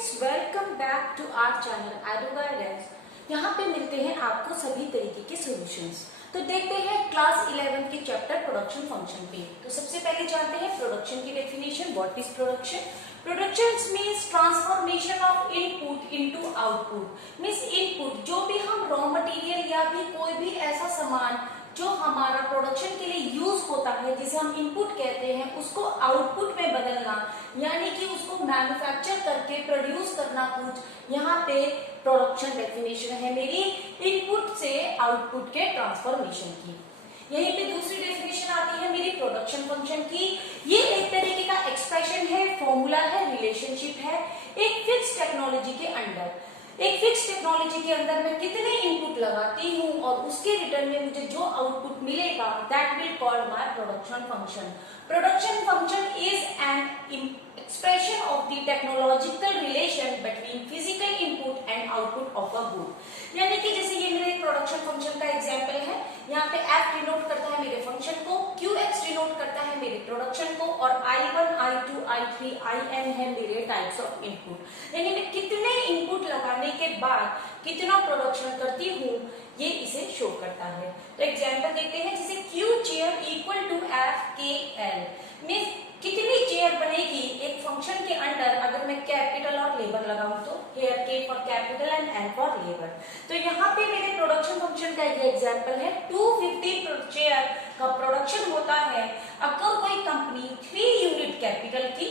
Friends, welcome back to our channel Edu Guidance. यहाँ पे मिलते हैं आपको सभी तरीके के सॉल्यूशंस। तो देखते हैं क्लास 11 के चैप्टर प्रोडक्शन फंक्शन पे। तो सबसे पहले जानते हैं प्रोडक्शन की definition. What is production? Production means transformation of input into output. Means input जो भी हम रॉ मटेरियल या भी कोई भी ऐसा सामान जो हमारा प्रोडक्शन के लिए यूज होता है, जिसे हम इनपुट कहते हैं, उसको आउटपुट में बदलना, यानी कि उसको मैन्युफैक्चर करके प्रोड्यूस करना कुछ। यहाँ पे प्रोडक्शन डेफिनेशन है मेरी इनपुट से आउटपुट के ट्रांसफॉर्मेशन की। यहीं पे दूसरी डेफिनेशन आती है मेरी प्रोडक्शन फंक्शन की। ये एक तरीके का एक्सप्रेशन है, फॉर्मूला है, रिलेशनशिप है एक फिक्स टेक्नोलॉजी के अंडर। एक फिक्स टेक्नोलॉजी के अंदर मैं कितने इनपुट लगाती हूँ और उसके रिटर्न में मुझे जो आउटपुट मिलेगा, that will called my production function. Production function is an expression of the technological relation between physical input and output of a good। यानी कि जैसे ये मेरे प्रोडक्शन फंक्शन का एग्जांपल है, यहाँ पे F डिनोट करता है मेरे फंक्शन को, QX डिनोट करता है मेरे प्रोडक्शन को, और I1, I2, I3, IN है मेरे टाइप्स ऑफ इनपुट। यानी मैं कितने इनपुट लगाने के बाद कितना प्रोडक्शन करती हूँ, ये इसे शो करता है। तो एग्जाम्पल देखते हैं, जैसे Q chair equal to F K L। Means कितनी चेयर बनेगी एक फंक्शन के अंडर अगर मैं कैपिटल और लेबर लगाऊं तो। Here K for capital and L for labour. तो यहाँ पे मेरे प्रोडक्शन फंक्शन का ये एग्जांपल है। 250 चेयर का प्रोडक्शन होता है अगर कोई कंपनी 3 यूनिट कैपिटल की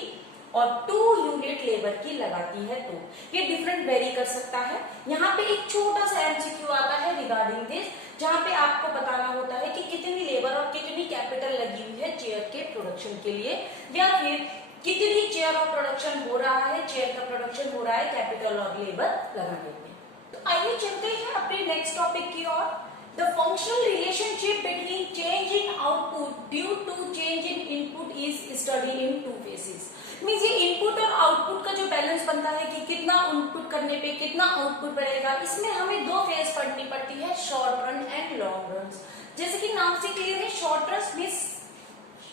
और 2 यूनिट लेबर की लगाती है तो। ये डिफरेंट वेरी कर सकता है। यहाँ पे एक छोटा सा एमसीक्यू आता है रिगार्डिंग दिस, जहाँ पे आपको बताना होता है कि कितनी लेबर और कितनी कैपिटल लगी हुई है चेयर के प्रोडक्शन के लिए, या फिर कितनी चेयर का प्रोडक्शन हो रहा है, चेयर का प्रोडक्शन हो रहा है कैपिटल और लेबर लगाने में। तो आइए चलते हैं अपने नेक्स्ट टॉपिक की ओर। The functional relationship between change in output due to change in input is studied in two phases। Means ये इनपुट और आउटपुट का जो बैलेंस बनता है कि कितना इनपुट करने पे कितना आउटपुट बढ़ेगा, इसमें हमें दो फेज पढ़नी पड़ती है, short run and long run. जैसे कि नाम से क्लियर है, short run means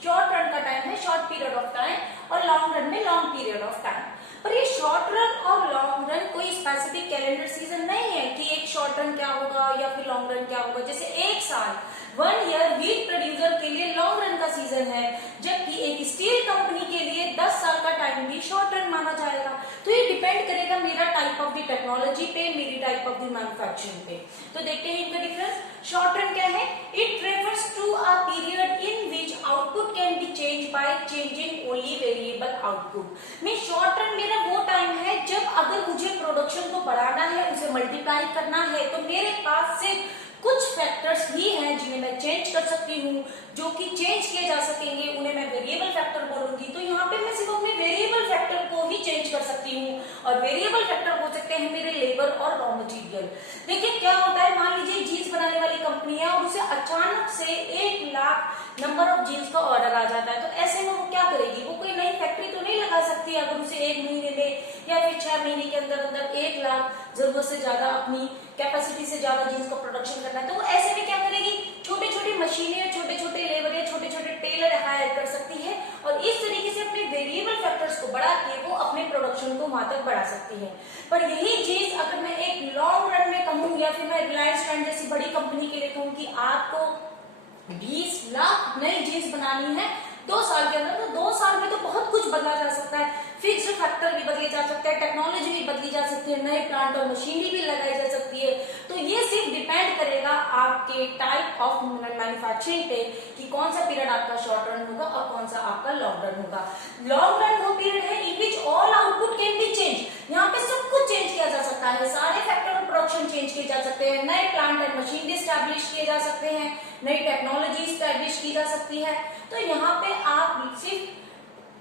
short run का टाइम है, शॉर्ट पीरियड ऑफ टाइम, और लॉन्ग रन में लॉन्ग पीरियड ऑफ टाइम। पर ये शॉर्ट रन और लॉन्ग रन कोई स्पेसिफिक कैलेंडर सीजन नहीं है कि एक शॉर्ट रन क्या होगा या फिर लॉन्ग रन क्या होगा। जैसे एक साल 1 ईयर व्हीट प्रोड्यूसर के लिए लॉन्ग रन का सीजन है, जबकि एक स्टील कंपनी के लिए 10 साल का टाइम भी शॉर्ट रन माना जाएगा। तो ये डिपेंड करेगा मेरा टाइप ऑफ द टेक्नोलॉजी पे, मेरी टाइप ऑफ द मैन्युफैक्चरिंग पे। तो देखते हैं इनका डिफरेंस। शॉर्ट रन क्या है? It refers to a period in which output can be change by changing only variable output. Mean short run मेरा वो टाइम है जब अगर मुझे प्रोडक्शन को बढ़ाना है, उसे मल्टीप्लाई करना है, तो मेरे पास सिर्फ कुछ फैक्टर्स ही हैं जिन्हें मैं चेंज कर सकती हूँ, जो कि चेंज किए जा सकेंगे, उन्हें मैं वेरिएबल फैक्टर बोलूंगी। तो यहाँ पे मैं सिर्फ अपने वेरिएबल फैक्टर को ही चेंज कर सकती हूँ, और वेरिएबल फैक्टर हो सकते हैं मेरे लेबर और रॉ मटेरियल। देखिए क्या होता है, मान लीजिए जीन्स बनाने वाली कंपनी है और उसे अचानक से 1 लाख नंबर ऑफ जीन्स का ऑर्डर आ जाता है। तो ऐसे में वो क्या करेगी? वो कोई नई फैक्ट्री तो नहीं लगा सकती अगर उसे 1 महीने में या फिर 6 महीने के अंदर अंदर 1 लाख जरूरत से ज्यादा, अपनी कैपेसिटी से ज्यादा जीन्स का प्रोडक्शन करना है। तो वो ऐसे में क्या करेगी? छोटी छोटी मशीनें, छोटे छोटे लेबर या छोटे छोटे टेलर हायर कर सकती है, और इस तरीके से अपने वेरिएबल फैक्टर्स को बढ़ा के वो अपने प्रोडक्शन को वहां तक बढ़ा सकती है। पर यही चीज अगर मैं एक लॉन्ग रन में कहूँ, या फिर मैं रिलायंस ब्रांड जैसी बड़ी कंपनी के लिए कहूँ कि आपको 20 लाख नई जीन्स बनानी है 2 साल के अंदर, तो 2 साल में तो बहुत कुछ बदला जा सकता है। फिक्स्ड फैक्टर भी बदले जा सकते हैं, टेक्नोलॉजी भी बदली जा सकती है, नए प्लांट और मशीनरी भी लगाई जा सकती है। तो ये सिर्फ डिपेंड करेगा आपके टाइप ऑफ मैन्युफैक्चरिंग पे कि कौन सा पीरियड आपका शॉर्ट रन होगा और कौन सा आपका लॉन्ग रन होगा। लॉन्ग रन वो पीरियड है in which all output can be change. यहाँ पे सब कुछ चेंज किया जा सकता है, सारे फैक्टर ऑफ प्रोडक्शन चेंज किए जा सकते हैं, नए प्लांट एंड मशीनरी स्टैब्लिश किए जा सकते हैं, नई टेक्नोलॉजी स्टैब्लिश की जा सकती है। तो यहाँ पे आप सिर्फ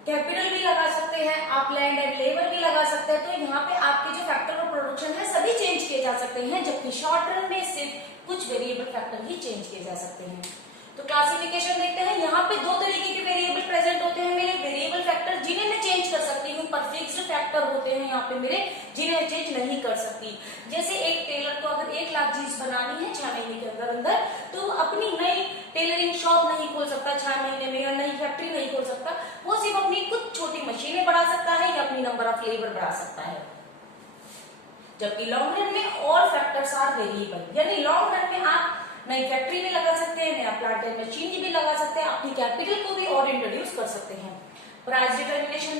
कैपिटल भी लगा सकते हैं, आप लैंड एंड लेबर भी लगा सकते हैं। तो यहाँ पे आपके जो फैक्टर ऑफ प्रोडक्शन है सभी चेंज किए जा सकते हैं, जबकि शॉर्ट रन में सिर्फ कुछ वेरिएबल फैक्टर ही चेंज किए जा सकते हैं। तो क्लासिफिकेशन देखते हैं। यहाँ पे 2 तरीके के वेरिएबल प्रेजेंट होते हैं मेरे। वेरिएबल फैक्टर जिन्हें मैं चेंज कर सकती हूँ, पर फिक्स्ड फैक्टर होते हैं यहाँ पे मेरे जिन्हें चेंज नहीं कर सकती। जैसे एक टेलर को अगर 1 लाख जीन्स बनानी है 6 महीने के अंदर अंदर, तो अपनी नई टेलरिंग शॉप नहीं खोल सकता 6 महीने में, या नई फैक्ट्री नहीं खोल सकता। वो सिर्फ अपनी कुछ छोटी मशीनें बढ़ा सकता है या अपनी नंबर ऑफ लेबर बढ़ा सकता है। जबकि लॉन्ग रन में ऑल फैक्टर्स आर वेरिएबल, यानी लॉन्ग रन में आप नई फैक्ट्री भी लगा सकते हैं, नया प्लांट एंड मशीनरी भी लगा सकते हैं, अपनी कैपिटल को भी और इंट्रोड्यूस कर सकते हैं। प्राइस डिटर्मिनेशन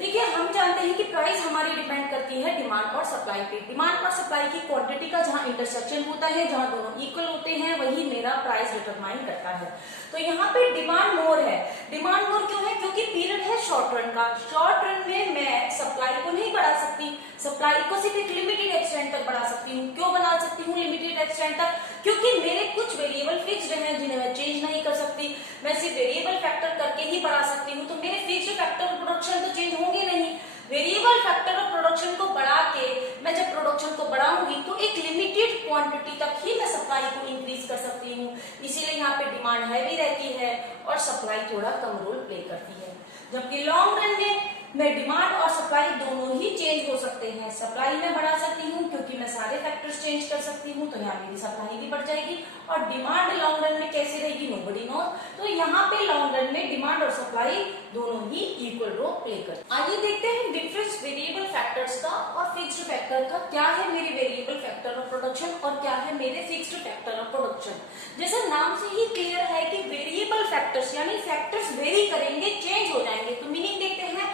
देखिए हम जानते हैं कि प्राइस हमारी डिपेंड करती है डिमांड और सप्लाई पे। डिमांड और सप्लाई की क्वांटिटी का जहां इंटरसेक्शन होता है, जहां दोनों इक्वल होते हैं, वही मेरा प्राइस डिटरमाइन करता है। तो यहाँ पे डिमांड मोर है। डिमांड मोर क्यों है? क्योंकि पीरियड है शॉर्ट रन का। शॉर्ट रन में मैं सप्लाई को नहीं बढ़ा सकती, सप्लाई को सिर्फ एक लिमिटेड एक्सटेंट तक बढ़ा सकती हूँ। क्यों बना सकती हूँ लिमिटेड एक्सटेंट तक? क्योंकि मेरे कुछ वेरिएबल फिक्स्ड हैं जिन्हें मैं चेंज नहीं कर सकती। मैं सिर्फ वेरिएबल फैक्टर करके ही बढ़ा सकती हूँ, तो मेरे फिक्स्ड फैक्टर प्रोडक्शन तो चेंज होंगे नहीं। वेरिएबल फैक्टर ऑफ प्रोडक्शन को बढ़ा के मैं जब प्रोडक्शन को बढ़ाऊंगी तो एक लिमिटेड क्वांटिटी तक ही मैं सप्लाई को इंक्रीज कर सकती हूँ। इसीलिए यहाँ पे डिमांड हैवी रहती है और सप्लाई थोड़ा कम रोल प्ले करती है। जबकि लॉन्ग रन में मैं डिमांड और सप्लाई दोनों ही चेंज हो सकते हैं। सप्लाई में बढ़ा सकती हूँ क्योंकि मैं सारे फैक्टर्स चेंज कर सकती हूँ, तो यहाँ मेरी सप्लाई भी बढ़ जाएगी। और डिमांड लॉन्ग रन में कैसे रहेगी? Nobody nose. तो यहाँ पे लॉन्ग रन में डिमांड और सप्लाई दोनों ही इक्वल रोल प्ले करते हैं। आइए देखते हैं डिफरेंस वेरिएबल फैक्टर्स का और फिक्स्ड फैक्टर का। क्या है मेरे वेरिएबल फैक्टर ऑफ प्रोडक्शन और क्या है मेरे फिक्स्ड फैक्टर ऑफ प्रोडक्शन? जैसे नाम से ही क्लियर है कि वेरिएबल फैक्टर्स यानी फैक्टर्स वेरी करेंगे, चेंज हो जाएंगे। तो मीनिंग देखते हैं,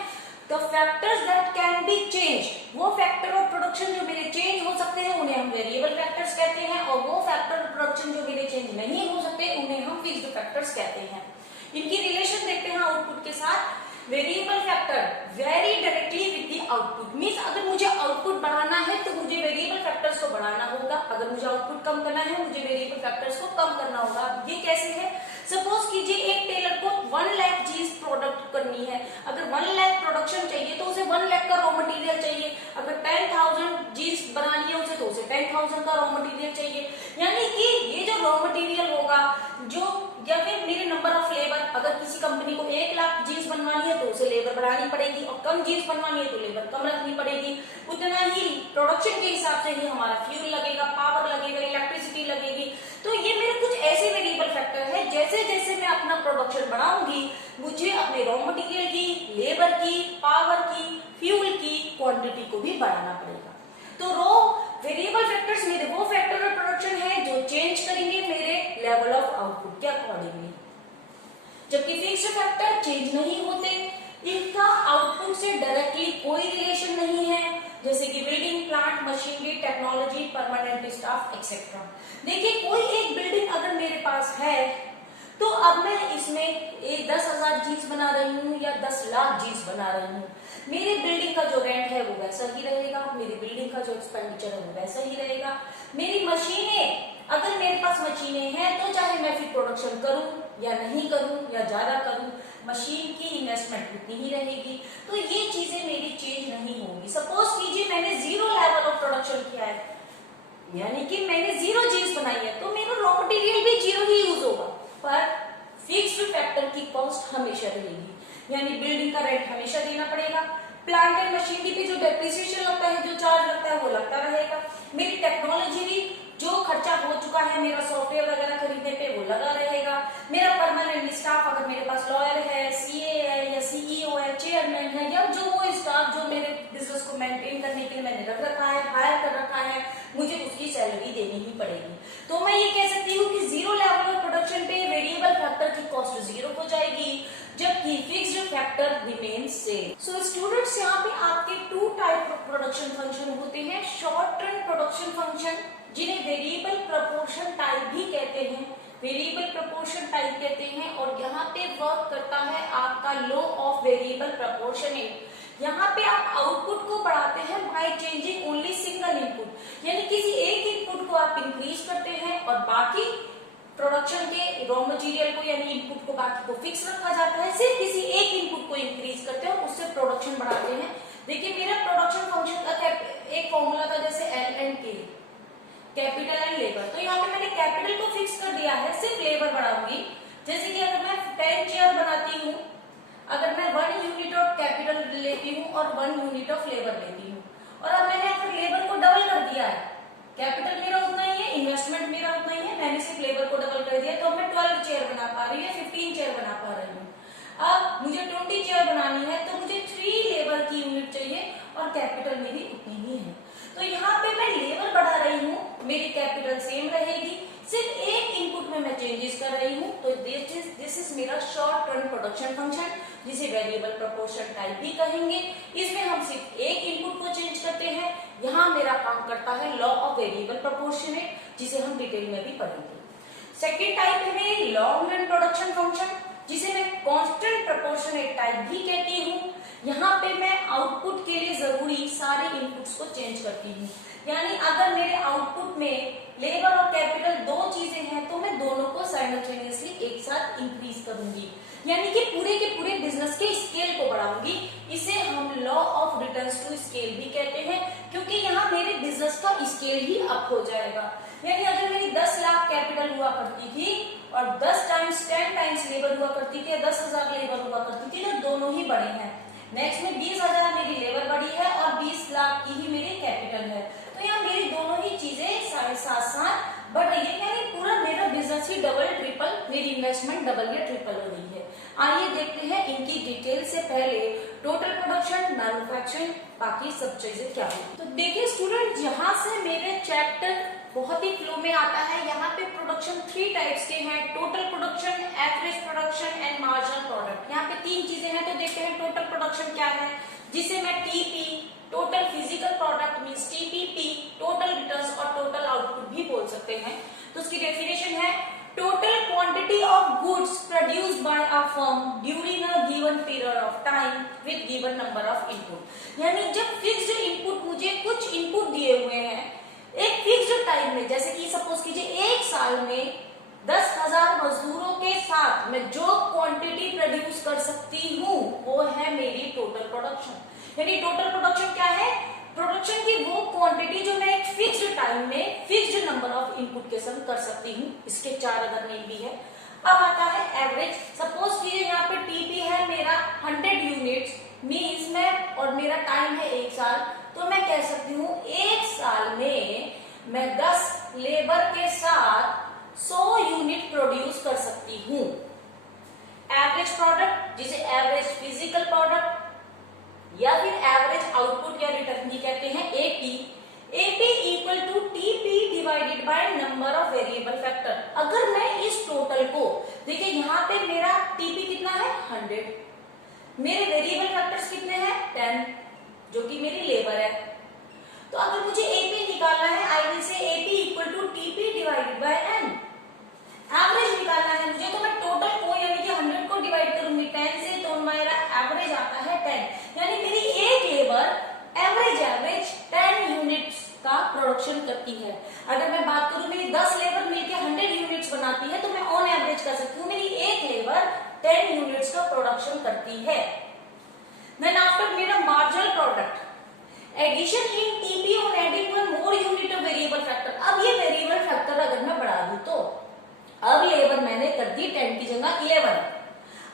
the factors that can be change, वो फैक्टर ऑफ प्रोडक्शन जो मेरे चेंज हो सकते हैं उन्हें हम वेरिएबल फैक्टर्स कहते हैं, और वो फैक्टर ऑफ प्रोडक्शन जो मेरे चेंज नहीं हो सकते उन्हें हम फिक्स्ड फैक्टर्स कहते हैं। इनकी रिलेशन देखते हैं आउटपुट के साथ। Variable factor very directly with the output, means अगर मुझे आउटपुट बढ़ाना है तो मुझे वेरिएबल फैक्टर्स को बढ़ाना होगा, अगर मुझे आउटपुट कम करना है मुझे वेरिएबल फैक्टर्स को कम करना होगा। ये कैसे है? सपोज कीजिए एक टेलर को 1 लाख जीन्स प्रोडक्ट करनी है। अगर 1 लाख प्रोडक्शन चाहिए तो उसे 1 लाख का रॉ मटेरियल चाहिए। अगर 10,000 जीन्स बनानी है उसे तो उसे 10,000 का रॉ मटेरियल चाहिए। यानी कि ये जो रॉ मटेरियल होगा जो, या फिर मेरे नंबर ऑफ लेबर, अगर किसी कंपनी को 1 लाख जीन्स बनवानी है तो उसे लेबर बढ़ानी पड़ेगी, और कम जीन्स बनवानी है तो लेबर कम रखनी पड़ेगी। उतना ही प्रोडक्शन के हिसाब से ही हमारा फ्यूल लगेगा, पावर लगेगा, इलेक्ट्रिसिटी लगेगी। तो ये मेरे कुछ ऐसे वेरिएबल फैक्टर है, जैसे जैसे मैं अपना प्रोडक्शन बढ़ाऊंगी मुझे अपने रॉ मटेरियल की, लेबर की, पावर की, फ्यूल की क्वांटिटी को भी बढ़ाना पड़ेगा। तो वेरिएबल फैक्टर्स मेरे वो फैक्टर ऑफ प्रोडक्शन है जो चेंज करेंगे मेरे लेवल ऑफ आउटपुट के अकॉर्डिंगली। जबकि फिक्स्ड फैक्टर चेंज नहीं होते, इनका आउटपुट से डायरेक्टली कोई रिलेशन नहीं है, जैसे कि building, plant, machinery, technology, permanent staff etcetera. देखिए कोई एक बिल्डिंग अगर मेरे पास है तो अब मैं इसमें 10,000 जीन्स बना रही हूँ या 10 लाख जीन्स बना रही हूँ, मेरी बिल्डिंग का जो रेंट है वो वैसा ही रहेगा, मेरी बिल्डिंग का जो एक्सपेंडिचर है वो वैसा ही रहेगा। मेरी मशीनें, अगर मेरे पास मशीनें हैं तो चाहे मैं फिर प्रोडक्शन करूं या नहीं करूं या ज्यादा करूं, मशीन की इन्वेस्टमेंट उतनी ही रहेगी। तो ये चीजें मेरी चेंज नहीं होंगी। सपोज कीजिए मैंने 0 लेवल ऑफ प्रोडक्शन किया है, यानी कि मैंने 0 जीन्स बनाई है, तो मेरा रॉ मटेरियल भी 0 ही यूज होगा, पर फिक्स्ड फैक्टर की कॉस्ट हमेशा रहेगी, यानी बिल्डिंग का रेंट हमेशा देना पड़ेगा। प्लांट एंड मशीनरी पे जो डेप्रिसिएशन लगता है, जो चार्ज लगता है वो लगता रहेगा। मेरी टेक्नोलॉजी भी जो खर्चा हो चुका है मेरा सॉफ्टवेयर वगैरह खरीदने पे वो लगा रहेगा। मेरा परमानेंट स्टाफ, अगर मेरे पास लॉयर है, सीए है या सीईओ है, चेयरमैन है, या जो वो स्टाफ जो मेरे बिजनेस को मेंटेन करने के लिए मैंने रख रखा है, हायर कर रखा है, मुझे उसकी सैलरी देनी ही पड़ेगी। तो मैं ये कह सकती हूँ कि 0 लेवल ऑफ प्रोडक्शन पे वेरिएबल फैक्टर की कॉस्ट 0 हो जाएगी, जबकि fixed factor remains same. So students, यहाँ पे आपके 2 टाइप ऑफ प्रोडक्शन फंक्शन होते हैं। शॉर्ट रन प्रोडक्शन फंक्शन, जिन्हें वेरिएबल प्रपोर्शन टाइप भी कहते हैं, वेरिएबल प्रपोर्शन टाइप कहते हैं, और यहाँ पे वर्क करता है आपका लॉ ऑफ वेरिएबल प्रपोर्शनेट। यहाँ पे आप आउटपुट को बढ़ाते हैं bye changing only single input, यानी किसी एक इनपुट को आप इंक्रीज करते हैं और बाकी प्रोडक्शन के रॉ मटेरियल को यानी इनपुट को बाकी को फिक्स रखा जाता है। सिर्फ किसी एक इनपुट को इंक्रीज करते हैं, उससे प्रोडक्शन बढ़ाते हैं। देखिए मेरा प्रोडक्शन फंक्शन का एक फॉर्मूला था, जैसे L&K, कैपिटल एंड लेबर। तो यहाँ पे मैंने कैपिटल को फिक्स कर दिया है, सिर्फ लेबर बढ़ाऊंगी। जैसे कि अगर मैं 10 चेयर बनाती हूँ, अगर मैं 1 यूनिट ऑफ कैपिटल लेती हूँ और 1 यूनिट ऑफ लेबर लेती हूँ, और अब मैंने अगर लेबर को डबल कर दिया है, कैपिटल मेरा उतना ही है, इन्वेस्टमेंट मेरा उतना ही है, मैंने सिर्फ लेबर को डबल कर दिया, तो मैं 12 चेयर बना पा रही हूँ, 15 चेयर बना पा रही हूँ। अब मुझे 20 चेयर बनानी है तो मुझे 3 लेबर की यूनिट चाहिए और और कैपिटल मेरी उतनी ही है। तो यहाँ पे मैं लेबर बढ़ा रही हूँ, मेरी कैपिटल सेम रहेगी, सिर्फ एक इनपुट में मैं चेंजेस कर रही हूँ। तो दिस इज मेरा शॉर्ट टर्म प्रोडक्शन फंक्शन, जिसे वेरिएबल प्रोपोर्शन टाइप भी कहेंगे। इसमें हम सिर्फ एक इनपुट को चेंज करते हैं। यहाँ मेरा काम करता है लॉ ऑफ वेरिएबल प्रोपोर्शनेट, जिसे हम डिटेल में भी पढ़ेंगे। सेकेंड टाइप है मेरी लॉन्ग रन प्रोडक्शन फंक्शन, जिसे मैं कांस्टेंट प्रोपोर्शनेट टाइप भी कहती हूँ। यहाँ पे मैं आउटपुट के लिए जरूरी सारे इनपुट्स को चेंज करती हूँ। यानी अगर मेरे आउटपुट में लेबर और कैपिटल दो चीजें हैं तो मैं दोनों को साइमल्टेनियसली एक साथ इंक्रीज करूंगी, यानी कि पूरे के पूरे बिजनेस के स्केल को बढ़ाऊंगी। इसे हम law of returns to scale भी कहते हैं, क्योंकि यहाँ मेरे बिजनेस का स्केल ही अप हो जाएगा। यानी अगर मेरी 10 लाख कैपिटल हुआ करती थी और 10 टाइम्स 10 टाइम्स लेबर हुआ करती थी, 10,000 लेबर हुआ करती थी, तो दोनों ही बड़े हैं। नेक्स्ट में 20,000 मेरी लेबर बढ़ी है और 20 लाख की ही मेरी कैपिटल है, तो यहाँ मेरी दोनों ही चीजें साथ साथ बढ़ रही है। यानी पूरा मेरा बिजनेस ही डबल ट्रिपल, मेरी इन्वेस्टमेंट डबल या ट्रिपल हो रही है। आइए देखते हैं इनकी डिटेल से पहले टोटल प्रोडक्शन, मैन्युफैक्चरिंग, बाकी सब चीजें क्या है। तो देखिए स्टूडेंट, यहाँ से मेरे चैप्टर बहुत ही फ्लो में आता है। यहाँ पे प्रोडक्शन 3 टाइप्स के हैं, total production, average production and marginal product. यहाँ पे 3 चीजें हैं। तो देखते हैं टोटल प्रोडक्शन क्या है, जिसे मैं TP, total physical product means TPP, total returns और टोटल आउटपुट भी बोल सकते हैं। तो उसकी डेफिनेशन है total quantity of goods produced by a firm during a given period of time with given number of input. यानी जब फिक्स्ड इनपुट, मुझे कुछ इनपुट दिए हुए हैं एक फिक्स्ड टाइम में, जैसे कि सपोज कीजिए 1 साल में 10,000 मजदूरों के साथ मैं जो क्वांटिटी प्रोड्यूस कर सकती हूँ वो है मेरी टोटल प्रोडक्शन। यानी टोटल प्रोडक्शन क्या है, प्रोडक्शन की वो क्वांटिटी जो मैं एक फिक्स्ड टाइम में फिक्स्ड नंबर ऑफ इनपुट के संग कर सकती हूँ। इसके 4 अदर नेम भी है। अब आता है एवरेज। सपोज कीजिए यहाँ पे टीपी है मेरा 100 यूनिट्स मीन्स मैं, और मेरा टाइम है 1 साल, तो मैं कह सकती हूँ 1 साल में मैं 10 लेबर के साथ 100 यूनिट प्रोड्यूस कर सकती हूँ। एवरेज प्रोडक्ट, जिसे एवरेज फिजिकल प्रोडक्ट या फिर एवरेज आउटपुट या रिटर्न भी कहते हैं, AP. AP equal to TP divided by number of variable factor. अगर मैं इस टोटल को देखिए, यहाँ पे मेरा टीपी कितना है 100, मेरे वेरिएबल फैक्टर्स कितने हैं 10, जो कि मेरी लेबर है। तो अगर मुझे एपी निकालना है, I will say AP equal to TP divided by N. Average निकालना है मुझे, तो मैं टोटल को यानी कि 100 को डिवाइड करूंगी 10 से, तो मेरा एवरेज आता है 10। यानी मेरी एक लेबर एवरेज 10 यूनिट्स का प्रोडक्शन करती है। अगर मैं बात करूं मेरी 10 लेबर मिलकर 100 यूनिट्स बनाती है, तो मैं ऑन एवरेज कर सकती हूँ मेरी एक लेबर 10 यूनिट्स का प्रोडक्शन करती है। देन आफ्टर मेरा marginal product, addition in TP और adding one more unit of variable factor. अब ये वेरिएबल फैक्टर अगर मैं बढ़ा दूं तो अब लेबर मैंने कर दी 10 की जगह 11,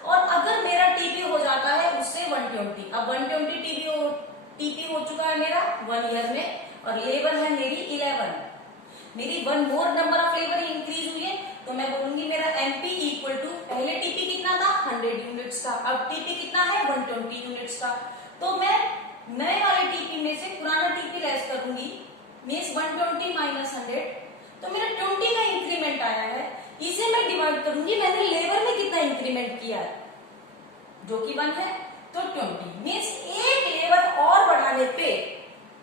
और अगर मेरा टीपी हो जाता है उससे 120। अब 120 टीपी हो चुका है मेरा 1 ईयर में, और लेबर है मेरी 11, मेरी 1 मोर नंबर ऑफ लेबर इंक्रीज हुई है, तो मैं बोलूंगी मेरा एमपी इक्वल टू, पहले टीपी कितना था 100 यूनिट्स का, अब टीपी कितना है 120 यूनिट्स का। तो मैं नए वाले टीपी में से पुराना टीपी लेस करूंगी, मींस 120 माइनस 100, तो मेरा 20 का इंक्रीमेंट आया है। इसे मैं डिवाइड करूंगी मैंने लेबर में कितना इंक्रीमेंट किया है, जो कि 1 है, तो 20 मींस एक लेबर और बढ़ाने पे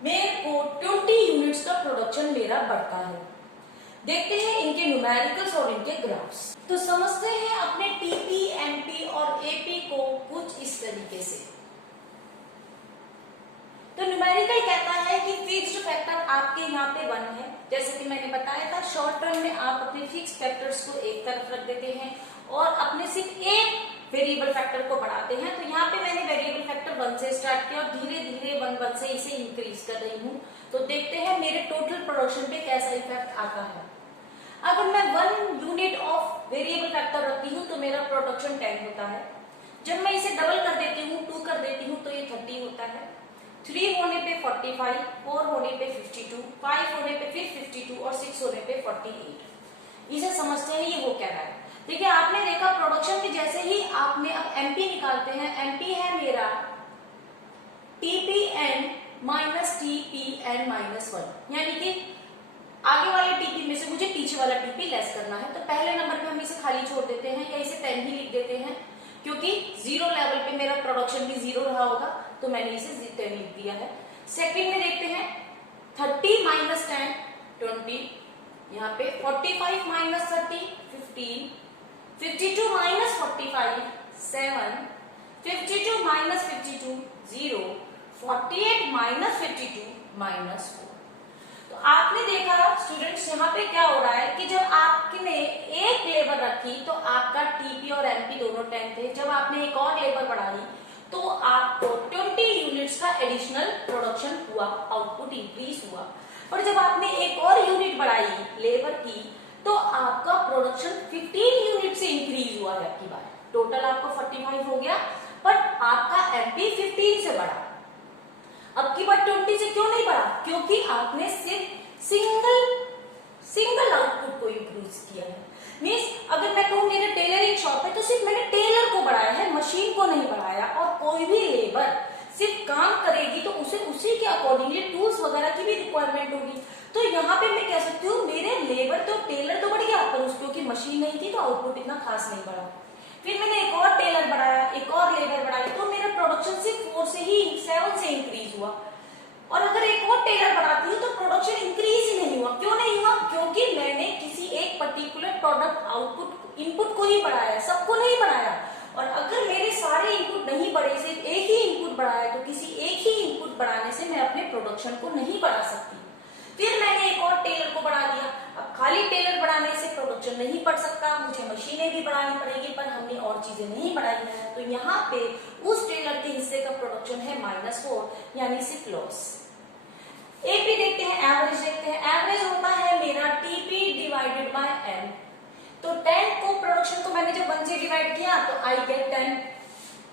मेरे को 20 यूनिट्स का प्रोडक्शन मेरा बढ़ता है। देखते हैं इनके न्यूमेरिकल्स और इनके ग्राफ्स। तो समझते हैं अपने टीपी, एमपी और एपी को कुछ इस तरीके से। तो न्यूमेरिकल कहता है कि फिक्स्ड फैक्टर आपके यहाँ पे 1 है, जैसे कि मैंने बताया था शॉर्ट टर्म में आप अपने फिक्स फैक्टर्स को एक तरफ रख देते हैं और अपने सिर्फ एक वेरिएबल फैक्टर को बढ़ाते हैं। तो यहाँ पे मैंने वेरिएबल फैक्टर 1 से स्टार्ट किया और धीरे धीरे 1 से इसे इंक्रीज कर रही हूँ। तो देखते हैं मेरे टोटल प्रोडक्शन पे कैसा इफेक्ट आता है। अगर मैं 1 यूनिट ऑफ वेरिएबल फैक्टर रखती हूँ तो मेरा प्रोडक्शन 10 होता है। जब मैं इसे डबल कर देती हूँ, 2 कर देती हूँ, तो ये 30 होता है। 3 होने पे 45, 4 होने पे 52, 5 होने पे फिर 52 और 6 होने पे 48। इसे समझते हैं ये हो क्या रहा है। देखिए आपने देखा प्रोडक्शन में जैसे ही आपने अब एमपी निकालते हैं, एमपी है मेरा टीपीएन माइनस TPn-1, यानी कि आगे वाले TP में से मुझे पीछे वाला TP लेस करना है। तो पहले नंबर पे हम इसे खाली छोड़ देते हैं या इसे 10 ही लिख देते हैं, क्योंकि जीरो लेवल पे मेरा प्रोडक्शन भी जीरो रहा होगा, तो मैंने इसे 10 लिख दिया है। सेकंड में देखते हैं 30 माइनस 10 20, यहाँ पे 45 minus 30 15, 52 minus 45 7, 52 minus 52 0, 48 minus 52 minus 4। तो आपने देखा स्टूडेंट्स यहाँ पे क्या हो रहा है कि जब आपने एक लेबर रखी तो आपका टीपी और एमपी दोनों 10 थे। जब आपने एक और लेबर बढ़ाई तो आपको 20 यूनिट्स का एडिशनल प्रोडक्शन हुआ, आउटपुट इंक्रीज हुआ। और जब आपने एक और यूनिट बढ़ाई लेबर की तो आपका प्रोडक्शन 15 यूनिट से इंक्रीज हुआ है। आपकी बार टोटल आपको 45 हो गया, बट आपका एमपी 15 से बढ़ा। अब की बार 20 से क्यों नहीं बढ़ा? क्योंकि आपने सिर्फ सिंगल आउटपुट को इंक्रीज किया है। मींस अगर मैं कहूं मेरे टेलरिंग शॉप है तो सिर्फ मैंने टेलर को बढ़ाया है, मशीन को नहीं बढ़ाया। और कोई भी लेबर सिर्फ काम करेगी तो उसे उसी के अकॉर्डिंगली टूल्स वगैरह की भी रिक्वायरमेंट होगी। तो यहाँ पे मैं कह सकती हूँ मेरे लेबर तो टेलर तो बढ़ गया, पर उसकी मशीन नहीं थी तो आउटपुट इतना खास नहीं बढ़ा। फिर मैंने एक और टेलर बढ़ाया, एक और लेबर बढ़ाई, तो मेरा प्रोडक्शन सिर्फ 7 से इंक्रीज हुआ। और अगर एक और टेलर बढ़ाती हूँ तो प्रोडक्शन इंक्रीज ही नहीं हुआ। क्यों नहीं हुआ? क्योंकि मैंने किसी एक पर्टिकुलर प्रोडक्ट आउटपुट इनपुट को ही बढ़ाया, सबको नहीं बढ़ाया। और अगर मेरे सारे इनपुट नहीं बढ़े, सिर्फ एक ही इनपुट बढ़ाया, तो किसी एक ही इनपुट बढ़ाने से मैं अपने प्रोडक्शन को नहीं बढ़ा सकती। फिर मैंने एक और टेलर को बढ़ा दिया। अब खाली टेलर बढ़ाने से प्रोडक्शन नहीं बढ़ सकता, मुझे मशीनें भी बढ़ानी पड़ेगी, पर हमने और चीजें नहीं बढ़ाई है। तो यहाँ पे उस टेलर के हिस्से का प्रोडक्शन है -4, यानी सिर्फ लॉस। एपी देखते हैं, एवरेज देखते हैं। एवरेज होता है मेरा टीपी डिवाइडेड बाय एम। तो 10 को प्रोडक्शन को मैंने जब 1 से डिवाइड किया तो आई गेट 10।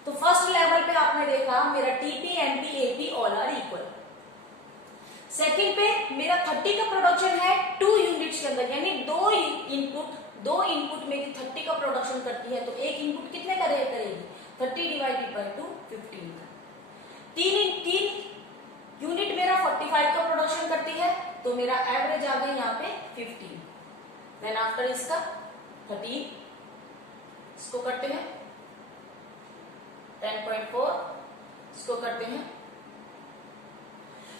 तो फर्स्ट लेवल पे आपने देखा मेरा TP, MP, AP all are equal. Second पे मेरा 30 का प्रोडक्शन है 2 यूनिट्स के अंदर, यानी दो इनपुट मेरी 30 का प्रोडक्शन करती है। तो एक इनपुट कितने का करेगी? 30 डिवाइडेड बाय 2 15 का। 3 यूनिट मेरा 45 का प्रोडक्शन करती है, तो मेरा एवरेज आ गया यहाँ पे 15। देन आफ्टर इसका 13, इसको करते हैं 10.4, इसको करते हैं।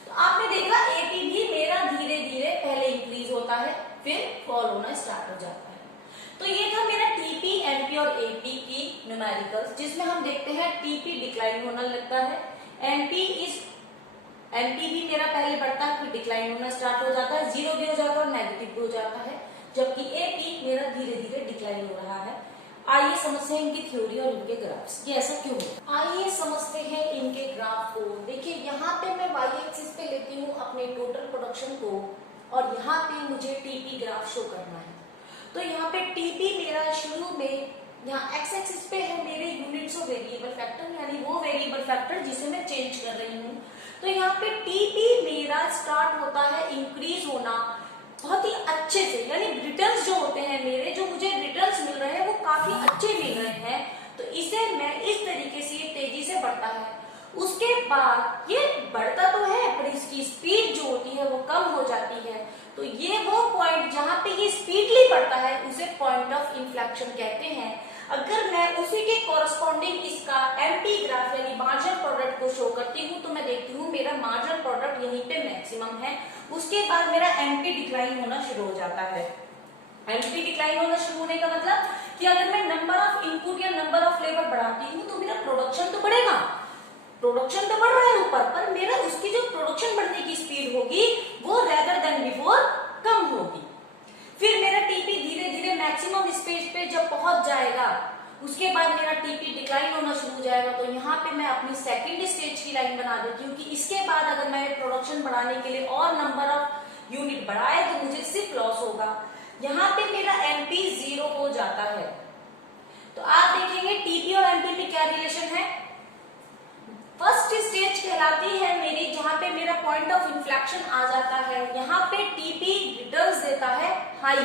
तो आपने देखा एपी भी मेरा धीरे धीरे पहले इंक्रीज होता है, फिर फॉल होना स्टार्ट हो जाता है। तो ये था मेरा टीपी, एमपी और एपी की न्यूमेरिकल्स, जिसमें हम देखते हैं टीपी डिक्लाइन होना लगता है, एमपी भी मेरा पहले बढ़ता है फिर डिक्लाइन होना स्टार्ट हो जाता है, जीरो भी हो जाता है और नेगेटिव भी हो जाता है, जबकि एपी मेरा धीरे धीरे डिक्लाइन हो रहा है। आइए समझते हैं इनकी थ्योरी और इनके ग्राफ्स, ये ऐसा क्यों है। आइए समझते हैं इनके ग्राफ को। देखिए यहाँ पे मैं वाई एक्सिस पे लेती हूँ अपने टोटल प्रोडक्शन को, और यहाँ पे मुझे टीपी ग्राफ शो करना है। तो यहाँ पे टीपी मेरा शुरू में, यहाँ एक्स एक्सिस पे है मेरे यूनिट्स ऑफ वेरिएबल फैक्टर, यानी वो वेरिएबल फैक्टर जिसे मैं चेंज कर रही हूँ। तो यहाँ पे टीपी मेरा स्टार्ट होता है इंक्रीज होना बहुत ही अच्छे से, यानी रिटर्न्स जो होते हैं मेरे, जो मुझे रिटर्न्स मिल रहे हैं वो काफी अच्छे मिल रहे हैं। तो इसे मैं इस तरीके से ये तेजी से बढ़ता है। उसके बाद ये बढ़ता तो है पर इसकी स्पीड जो होती है वो कम हो जाती है। तो ये वो पॉइंट जहां पे ये स्पीडली बढ़ता है उसे पॉइंट ऑफ इन्फ्लेक्शन कहते हैं। अगर मैं उसी के कॉरस्पॉन्डिंग इसका एमपी ग्राफ यानी मार्जिनल प्रोडक्ट को शो करती हूँ, तो मैं देखती हूँ मेरा मार्जिनल प्रोडक्ट यहीं पे मैक्सिमम है। उसके बाद मेरा एमपी डिक्लाइन होना शुरू हो जाता है। एमपी डिक्लाइन होना शुरू होने का मतलब कि अगर मैं नंबर ऑफ इनपुट या नंबर ऑफ लेबर बढ़ाती हूँ तो मेरा प्रोडक्शन तो बढ़ेगा, प्रोडक्शन तो बढ़ रहा है ऊपर, पर मेरा उसकी जो प्रोडक्शन बढ़ने की स्पीड होगी वो रेदर देन बिफोर कम होगी। फिर मेरा टीपी धीरे धीरे मैक्सिमम स्पेस पे जब पहुंच जाएगा, उसके बाद मेरा टीपी डिक्लाइन होना शुरू हो जाएगा। तो यहाँ पे मैं अपनी सेकंड स्टेज की लाइन बना देती हूँ कि इसके बाद अगर मैं प्रोडक्शन बढ़ाने के लिए और नंबर ऑफ यूनिट बढ़ाए तो मुझे सिर्फ लॉस होगा। यहाँ पे मेरा एमपी 0 हो जाता है। तो आप देखेंगे टीपी और एमपी में क्या रिलेशन है। फर्स्ट स्टेज कहलाती है मेरी, जहां पे मेरा पॉइंट ऑफ इन्फ्लेक्शन आ जाता है। यहाँ पे टीपी रिटर्न्स देता है हाई,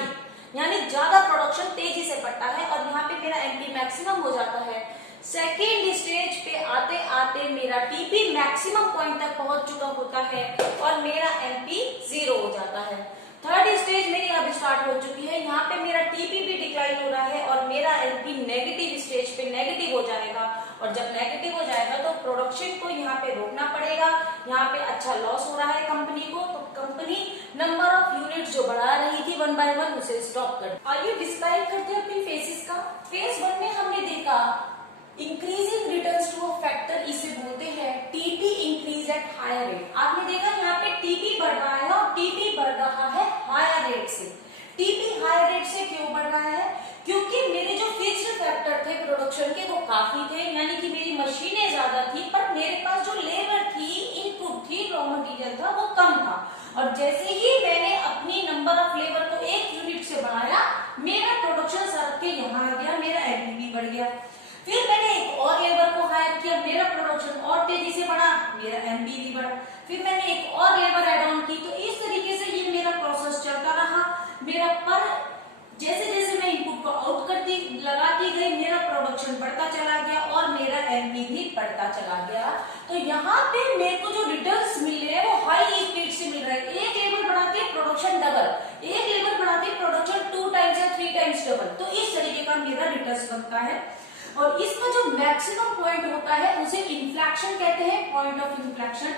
यानी ज्यादा प्रोडक्शन तेजी से बढ़ता है, और यहाँ पे मेरा एमपी मैक्सिमम हो जाता है। सेकेंड स्टेज पे आते आते मेरा टीपी मैक्सिमम पॉइंट तक पहुंच चुका होता है और मेरा एमपी 0 हो जाता है। थर्ड स्टेज मेरी अब स्टार्ट हो चुकी है, यहाँ पे मेरा टीपी भी डिक्लाइन हो रहा है और मेरा एमपी नेगेटिव स्टेज पे नेगेटिव हो जाएगा और जब नेगेटिव हो जाएगा तो प्रोडक्शन को यहाँ पे रोकना पड़ेगा। यहाँ पे अच्छा लॉस हो रहा है कंपनी को, तो कंपनी नंबर ऑफ यूनिट जो बढ़ा रही थी 1 by 1 उसे स्टॉप कर। आइए डिस्क्राइब करते हैं अपनी फेजेस का। फेज 1 में हमने देखा increasing returns to a factor, इसे बोलते हैं TP increase at higher rate. आपने देखा यहाँ पे टीपी बढ़ रहा है और टीपी बढ़ रहा है हायर रेट से। टीपी हायर रेट से क्यों बढ़ रहा है? क्योंकि मेरे जो फिक्स्ड फैक्टर थे प्रोडक्शन के वो काफी थे, यानी कि मेरी मशीनें ज्यादा थी पर मेरे पास जो लेबर थी, इनपुट थी, रॉ मटेरियल था वो कम था। और जैसे ही मैंने अपनी नंबर ऑफ लेबर को 1 यूनिट से बढ़ाया, मेरा प्रोडक्शन सर के यहाँ आ गया, मेरा एमपी बढ़ गया। फिर मैंने एक और लेबर को हायर किया, मेरा प्रोडक्शन और तेजी से बढ़ा, मेरा एमपी भी बढ़ा। फिर मैंने एक और लेबर ऐड ऑन की, तो इस तरीके से ये मेरा प्रोसेस चलता रहा। मेरा पर जैसे जैसे मैं इनपुट को आउट करती लगाती गई, मेरा प्रोडक्शन बढ़ता चला गया और मेरा एमपी भी बढ़ता चला गया। तो यहाँ पे मेरे को जो रिटर्न्स मिल रहे हैं वो हाई स्पीड से मिल रहा है। एक लेबर बढ़ाती है प्रोडक्शन डबल, एक लेबर बढ़ाती है प्रोडक्शन 2 टाइम्स या 3 टाइम्स डबल। तो इस तरीके का मेरा रिटर्न्स बनता है और इसका जो मैक्सिमम पॉइंट होता है उसे इन्फ्लेक्शन कहते हैं, पॉइंट ऑफ इन्फ्लेक्शन।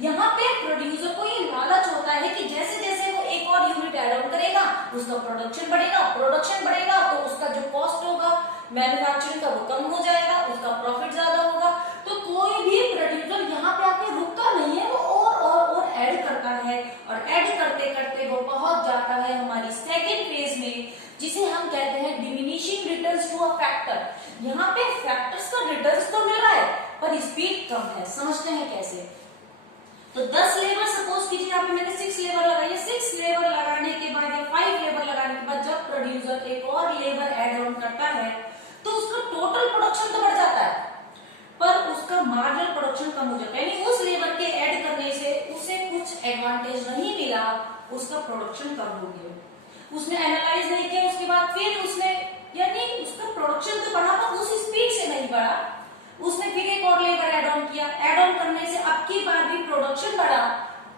यहाँ पे प्रोड्यूसर को ये लालच होता है कि जैसे जैसे वो एक और यूनिट ऐड ऑन करेगा उसका प्रोडक्शन बढ़ेगा, प्रोडक्शन बढ़ेगा तो उसका जो कॉस्ट होगा मैन्युफैक्चरिंग का वो कम हो जाएगा, उसका प्रॉफिट ज्यादा होगा। तो कोई भी प्रोड्यूसर यहाँ पे आके रुकता नहीं है, वो और ऐड करता है और ऐड करते करते वो पहुंच जाता है हमारी सेकेंड फेज में, जिसे हम कहते हैं diminishing returns to a factor. यहाँ पे फैक्टर्स का रिटर्न्स तो मिल रहा है पर स्पीड कम है। समझते हैं कैसे? तो 10 लेबर सपोज कीजिए, यहाँ पे मैंने 6 लेबर लगाई है। 6 लेबर लगाने के बाद या 5 लेबर लगाने के बाद जब प्रोड्यूसर एक और लेबर ऐड ऑन करता है तो उसका टोटल प्रोडक्शन तो बढ़ जाता है पर उसका मार्जिनल प्रोडक्शन कम हो जाता है, यानी उस लेबर के ऐड करने से उसे कुछ एडवांटेज नहीं मिला, उसका प्रोडक्शन कम हो गया। उसने एनालाइज नहीं किया, उसके बाद फिर उसने यानी उसका प्रोडक्शन तो बढ़ा पर उस स्पीड से नहीं बढ़ा, उसने फिर एक और लेबर ऐड ऑन किया। ऐड ऑन करने से अब की बार भी प्रोडक्शन बढ़ा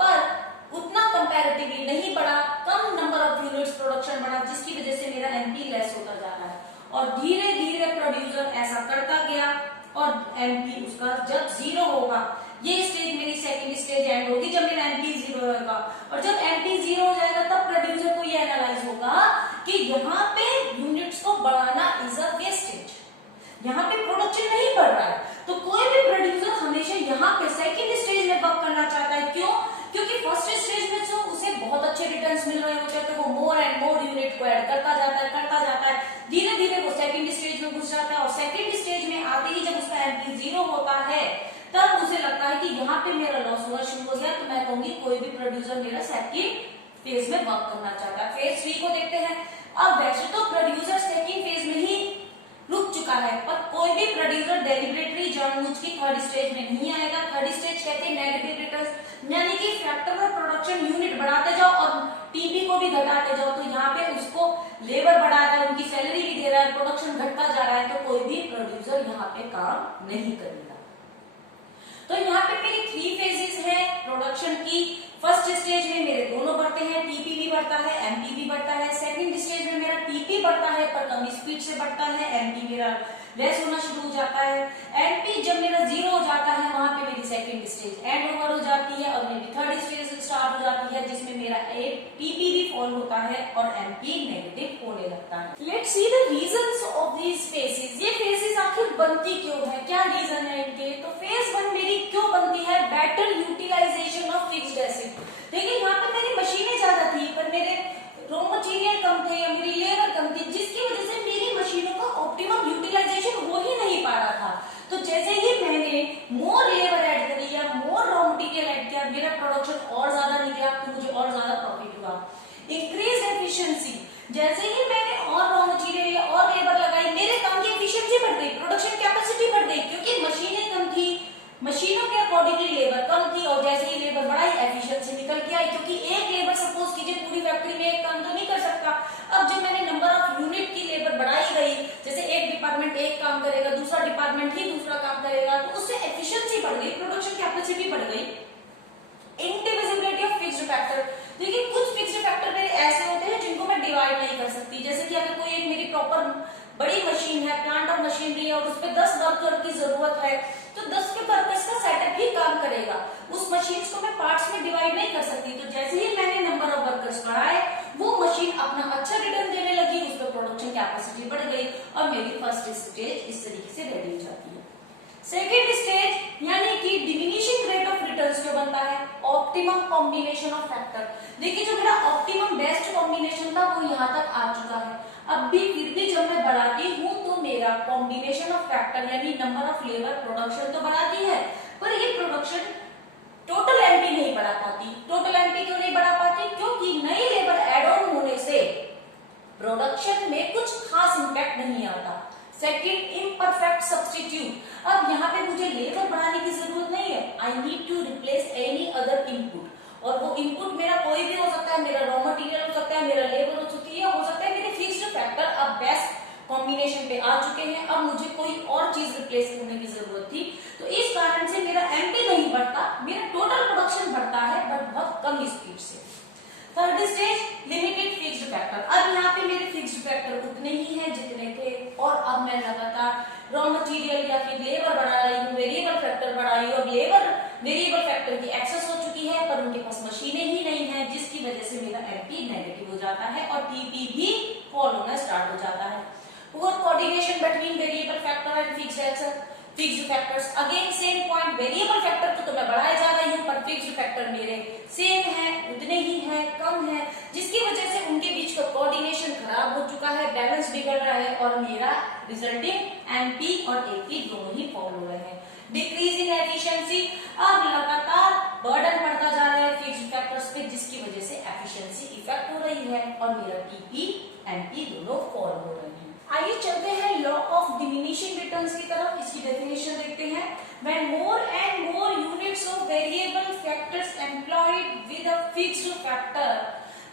पर उतना कंपैरेटिवली नहीं बढ़ा, कम नंबर ऑफ यूनिट्स प्रोडक्शन बढ़ा, जिसकी वजह से मेरा एमपी लेस होता जा रहा है। और धीरे धीरे प्रोड्यूसर ऐसा करता गया और एमपी उसका जब 0 होगा, ये स्टेज मेरी सेकंड स्टेज एंड होगी जब मेरा एमपी 0 होगा। और जब एमपी 0 हो जाएगा तब प्रोड्यूसर को ये एनालाइज होगा कि यहाँ पे यूनिट्स को बढ़ाना इज अ वेस्टेज, यहाँ पे प्रोडक्शन नहीं बढ़ रहा है। तो कोई भी प्रोड्यूसर हमेशा यहाँ पे सेकंड स्टेज में वर्क करना चाहता है। क्यों? क्योंकि फर्स्ट स्टेज में तो उसे बहुत अच्छे रिटर्न्स मिल रहे होते हैं तो वो मोर एंड मोर यूनिट को ऐड करता जाता है। धीरे धीरे वो सेकंड स्टेज में घुस जाता है और सेकंड स्टेज में आते ही जब उसका एमपी 0 होता है तब उसे लगता है कि यहाँ पे मेरा लॉस होना शुरू हो गया। तो मैं कहूंगी कोई भी प्रोड्यूसर मेरा सेकंड फेज में वर्क करना चाहता है। फेज 3 को देखते हैं। अब वैसे तो प्रोड्यूसर सेकंड फेज में ही रुक चुका है पर कोई भी प्रोड्यूसर डेलिबरेटली जानबूझ के थर्ड स्टेज में नहीं आएगा। थर्ड स्टेज कहते हैं नेगेटिव रिटर्न्स, यानी कि फैक्टर और प्रोडक्शन यूनिट बढ़ाते जाओ और टीपी को भी घटाते जाओ। तो यहाँ पे उसको लेबर बढ़ा रहा है, उनकी सैलरी भी दे रहा है, प्रोडक्शन घटता जा रहा है, तो कोई भी प्रोड्यूसर यहाँ पे काम नहीं करेगा। तो यहाँ पे मेरी 3 फेजेस है प्रोडक्शन की। फर्स्ट स्टेज में मेरे दोनों बढ़ते हैं, टीपी भी बढ़ता है, एमपी भी बढ़ता है। सेकंड स्टेज में मेरा टीपी बढ़ता है पर कम स्पीड से बढ़ता है, एमपी मेरा लेस होना शुरू हो जाता है। एमपी जब मेरा 0 हो जाता है वहां पे मेरी सेकंड स्टेज एंड ओवर हो जाती है और मेरी थर्ड स्टेज स्टार्ट हो जाती है जिसमें मेरा टीपी भी फॉल होता है और एमपी नेगेटिव होने लगता है। Let's see the reasons of these phases. ये फेजेस आखिर बनती क्यों है, क्या रीजन है इनके? तो फेज 1 मेरी क्यों बनती है? Better utilisation of fixed asset. देखिए यहाँ पे मेरी मशीनें ज्यादा थी पर मेरे रॉ मटेरियल कम थे या मेरी लेबर कम थी, जिसकी वजह से मेरी मशीनों का ऑप्टिमम यूटिलाइजेशन हो ही नहीं पा रहा था। तो जैसे ही मैंने मोर लेबर ऐड करी या मोर रॉ मटेरियल ऐड किया, मेरा प्रोडक्शन और ज्यादा निकला तो मुझे और ज्यादा प्रॉफिट हुआ। इंक्रीज एफिशिएंसी, जैसे ही मैंने और रॉ मटेरियल या और लेबर लगाई, मेरे काम की एफिशिएंसी बढ़ गई, प्रोडक्शन कैपेसिटी बढ़ गई, क्योंकि मशीनें कम थी, मशीनों के अकॉर्डिंगली लेबर कम थी और जैसे ही लेबर बढ़ाई एफिशिएंसी निकल के आई। क्योंकि एक लेबर सपोज कीजिए पूरी फैक्ट्री में एक काम तो नहीं कर सकता। अब जब मैंने नंबर ऑफ यूनिट की लेबर बढ़ाई गई, जैसे एक डिपार्टमेंट एक काम करेगा, दूसरा डिपार्टमेंट डिपार्टमेंट ही दूसरा काम करेगा, तो उससे एफिशिएंसी बढ़ गई, प्रोडक्शन कैपेसिटी बढ़ गई। इंडिविजिबिलिटी ऑफ फिक्स्ड फैक्टर, देखिए कुछ फिक्स्ड फैक्टर मेरे ऐसे होते हैं जिनको मैं डिवाइड नहीं कर सकती, जैसे कि अगर कोई एक मेरी प्रॉपर बड़ी मशीन है, प्लांट और मशीनरी है, और उस पर 10 वर्कर की जरूरत है, तो 10 के वर्कर्स का सेटअप ही काम करेगा, उस मशीन को मैं पार्ट्स में डिवाइड नहीं कर सकती। तो जैसे ही मैंने नंबर ऑफ वर्कर्स बढ़ाए, वो मशीन अपना अच्छा रिटर्न देने लगी, उस पर प्रोडक्शन कैपेसिटी बढ़ गई और मेरी फर्स्ट स्टेज इस तरीके से रेडी हो जाती है। सेकेंड स्टेज यानी कि डिमिनिशिंग रेट ऑफ रिटर्न्स जो बनता है, ऑप्टिमम कॉम्बिनेशन ऑफ फैक्टर। देखिए जो मेरा ऑप्टिमम बेस्ट कॉम्बिनेशन था वो यहाँ तक आ चुका है, अब भी फिर भी जब मैं बढ़ाती हूँ तो मेरा कॉम्बिनेशन ऑफ फैक्टर यानी नंबर ऑफ लेबर प्रोडक्शन तो बढ़ाती है, पर ये प्रोडक्शन टोटल एमपी नहीं बढ़ा पाती। टोटल एमपी क्यों नहीं बढ़ा पाती? क्योंकि नई लेबर एड ऑन होने से प्रोडक्शन में कुछ खास इंपैक्ट नहीं आता। सेकंड, इम्परफेक्ट सब्स्टिट्यूट, अब यहाँ पे मुझे लेबर बढ़ाने की जरूरत नहीं है, I need to replace any other input, और वो इनपुट मेरा कोई भी हो सकता है, मेरा रॉ मटेरियल हो सकता है, मेरा लेबर हो सकती है, हो सकता है मेरे फिक्स्ड फैक्टर अब बेस्ट कॉम्बिनेशन पे आ चुके हैं, अब मुझे कोई और चीज रिप्लेस करने की जरूरत थी, तो इस कारण से मेरा एमपी नहीं बढ़ता, मेरा टोटल प्रोडक्शन बढ़ता है बट बहुत कम स्पीड से। Third stage, limited fixed factor, अब यहाँ पे मेरे फिक्स्ड फैक्टर उतने ही हैं जितने थे, और अब मैं लगातार रॉ मटेरियल या फिर लेबर बढ़ा रही हूँ, वेरिएबल फैक्टर बढ़ा रही हूँ, अब लेबर वेरिएबल फैक्टर की एक्सेस हो चुकी है, पर उनके पास मशीनें ही नहीं है, जिसकी वजह से मेरा एमपी नेगेटिव हो जाता है और टीपी भी फॉल होना स्टार्ट हो जाता है। Poor coordination between variable factor and fixed factors, again same point, variable factor तो मैं बढ़ाए जा रही हूँ पर फिक्स्ड फैक्टर मेरे सेम है, उतने ही है, कम है, जिसकी वजह से उनके बीच का कोऑर्डिनेशन खराब हो चुका है, बैलेंस बिगड़ रहा है और मेरा रिजल्टिंग एमपी और एपी दोनों ही फॉल हो रहे हैं। डिक्रीज इन एफिशिएंसी, अब लगातार बर्डन बढ़ता जा रहा है फिक्स्ड फैक्टर्स पे, जिसकी वजह से एफिशिएंसी इफेक्ट हो रही है और मेरा टीपी एमपी दोनों फॉल हो रहे हैं। आइए चलते हैं लॉ ऑफ डिमिनिशिंग रिटर्न्स की तरफ, इसकी डेफिनेशन देखते हैं। When more and more units of variable factors employed with a fixed factor,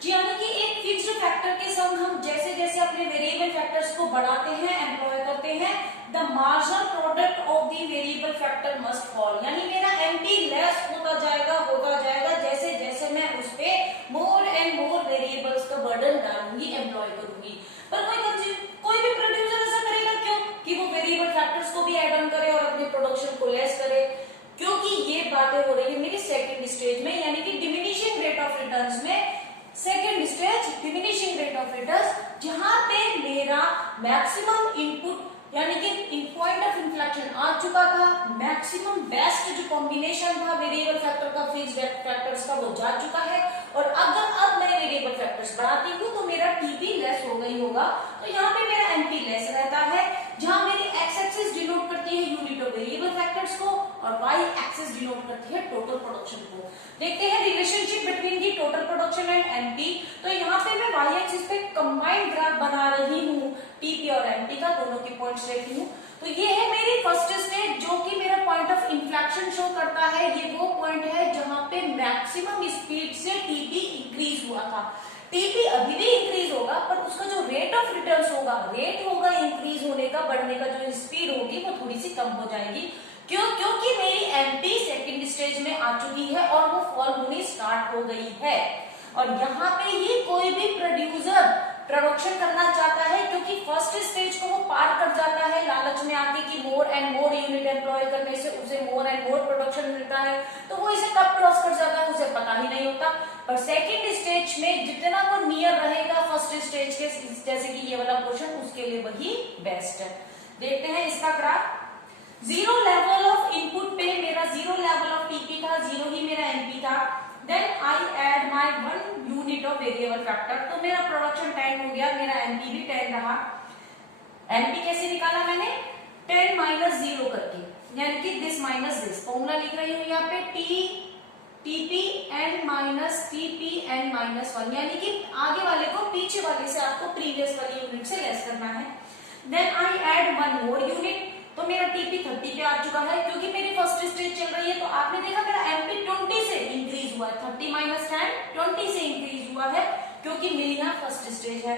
यानी कि एक फिक्स्ड फैक्टर के संग हम जैसे जैसे अपने वेरिएबल फैक्टर्स को बढ़ाते हैं, एम्प्लॉय करते हैं, the marginal product of the variable factor must fall, यानी मेरा एमपी लेस होता जाएगा जैसे जैसे मैं उस पे मोर एंड मोर वेरिएबल्स का बर्डन डालूंगी, एम्प्लॉय करूंगी। पर कोई भी प्रोड्यूसर ऐसा करेगा क्यों कि वो वेरिएबल फैक्टर्स को भी ऐड ऑन करे और अपने प्रोडक्शन को लेस करे? क्योंकि ये बातें हो रही है मेरी सेकंड स्टेज में, यानी कि डिमिनिशिंग रेट ऑफ रिटर्न्स में। Second stage diminishing rate of returns, जहां पे मेरा मैक्सिमम इनपुट यानी कि इन पॉइंट ऑफ इन्फ्लेक्शन आ चुका था, मैक्सिमम बेस्ट जो कॉम्बिनेशन था वेरिएबल फैक्टर का फिक्स्ड फैक्टर्स का वो जा चुका है, और अगर अब मैं वेरिएबल फैक्टर्स बढ़ाती हूँ तो मेरा टीपी लेस हो गई होगा, तो यहाँ पे मेरा एमपी लेस रहता है, जहां मेरी एक्स एक्सिस डिनोट करती है यूनिट ऑफ वेरिएबल फैक्टर्स को और वाई एक्सिस डिनोट करती है टोटल प्रोडक्शन को। देखते हैं relationship between the total production and MP, तो यहाँ पे मैं वाई एक्सिस पे कंबाइंड ग्राफ बना रही हूँ, टीपी और एमपी का दोनों के पॉइंट्स लेती हूँ। तो ये है मेरी फर्स्ट स्टेज जो कि मेरा पॉइंट ऑफ इन्फ्लेक्शन शो करता है, ये वो पॉइंट है जहां पे मैक्सिमम स्पीड से टीपी इंक्रीज हुआ था। टीपी अभी भी इंक्रीज होगा पर उसका जो रेट ऑफ रिटर्न्स होगा, रेट होगा इंक्रीज होने का, बढ़ने का जो स्पीड होगी वो थोड़ी सी कम हो जाएगी। क्यों? क्योंकि मेरी एमपी सेकंड स्टेज में आ चुकी है और वो फॉल होनी स्टार्ट हो गई है, और यहाँ पे ही कोई भी प्रोड्यूसर प्रोडक्शन करना चाहता है, क्योंकि फर्स्ट स्टेज को वो पार कर जाता है लालच में आके कि more and more unit employ करने से उसे मोर एंड मोर प्रोडक्शन मिलता है, तो वो इसे कब क्रॉस कर जाता है उसे पता ही नहीं होता। पर सेकंड स्टेज में जितना वो नियर रहेगा फर्स्ट स्टेज के, जैसे कि ये वाला क्वेश्चन, उसके लिए वही बेस्ट है। देखते हैं इसका graph. Zero level of input पे मेरा जीरो लेवल ऑफ टीपी था, जीरो ही मेरा एमपी था। Then I add my 1 unit of variable factor, तो मेरा प्रोडक्शन 10 हो गया, मेरा एमपी भी 10 रहा। एमपी कैसे निकाला मैंने? 10 माइनस 0 करके, यानी कि दिस माइनस दिस, फॉर्मूला लिख रही हूँ यहाँ पे, TP N minus TP N minus 1, यानी कि आगे वाले को पीछे वाले से आपको प्रीवियस वाली यूनिट से लेस करना है। Then I add 1 more unit, तो मेरा टीपी 30 पे आ चुका है, क्योंकि मेरी फर्स्ट स्टेज चल रही है, तो आपने देखा मेरा एमपी 20 से इंक्रीज हुआ है, 30 माइनस 10 20 से इंक्रीज हुआ है, क्योंकि मेरी यहाँ फर्स्ट स्टेज है।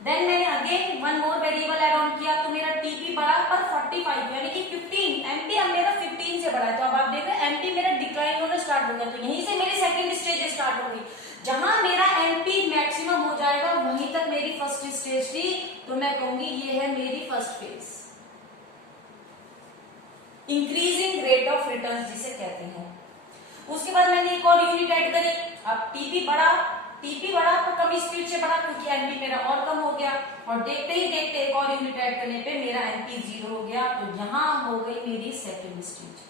देन मैंने again one more variable add on किया तो मेरा टीपी बढ़ा पर 45 यानी कि 15 एमपी अब मेरा 15 से बढ़ा है। तो अब आप देख रहे हैं एमपी मेरा डिक्लाइन होना स्टार्ट हो गया। तो यहीं से मेरी सेकंड स्टेज स्टार्ट हो गई। जहां मेरा एमपी मैक्सिमम हो जाएगा वहीं तक मेरी फर्स्ट स्टेज थी। तो मैं कहूंगी ये है मेरी first phase, increasing rate of return जिसे कहते हैं। उसके बाद मैंने एक और यूनिट ऐड करी। अब टीपी बढ़ा तो कम स्पीड से बढ़ा क्योंकि एमपी मेरा और कम हो गया, और देखते ही देखते एक और यूनिट ऐड करने पे मेरा एमपी 0 हो गया। तो यहां हो गई मेरी सेकंड स्टेज।